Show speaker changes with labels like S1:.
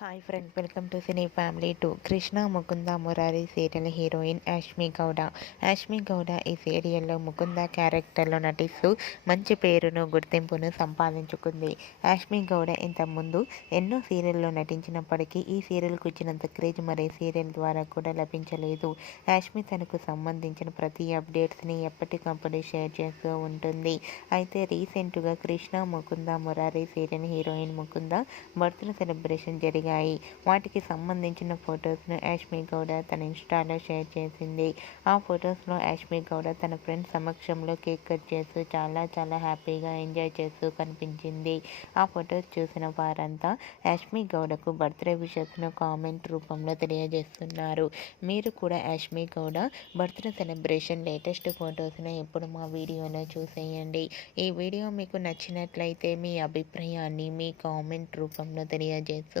S1: Hi friend welcome to cine family to Krishna Mukunda Murari serial heroine Yashmi Gowda Yashmi Gowda ఈ సీరియల్లో ముకుంద క్యారెక్టర్లో నటిస్తూ మంచి పేరును గుర్తింపును సంపాదించుకుంది. యాష్మి గౌడ ఇంతకుముందు ఎన్నో సీరియల్లో నటించినప్పటికీ ఈ సీరియల్కు వచ్చినంత క్రేజ్ మరే సీరియల్ ద్వారా కూడా లభించలేదు. యాష్మి తనకు సంబంధించిన ప్రతి అప్డేట్స్ని ఎప్పటికప్పుడు షేర్ చేస్తూ ఉంటుంది. అయితే రీసెంట్గా Krishna Mukunda Murari serial heroine Mukunda birthday celebration జరిగింది జరిగాయి. వాటికి సంబంధించిన ఫొటోస్ను యాష్మి గౌడ తన ఇన్స్టాలో షేర్ చేసింది. ఆ ఫొటోస్లో యాష్మి గౌడ తన ఫ్రెండ్ సమక్షంలో కేక్ కట్ చేస్తూ చాలా చాలా హ్యాపీగా ఎంజాయ్ చేస్తూ కనిపించింది. ఆ ఫొటోస్ చూసిన వారంతా యాష్మి గౌడకు బర్త్డే విషెస్ను కామెంట్ రూపంలో తెలియజేస్తున్నారు. మీరు కూడా Yashmi Gowda birthday celebration latest ఫొటోస్ను ఇప్పుడు మా వీడియోలో చూసేయండి. ఈ వీడియో మీకు నచ్చినట్లయితే మీ అభిప్రాయాన్ని మీ కామెంట్ రూపంలో తెలియజేస్తూ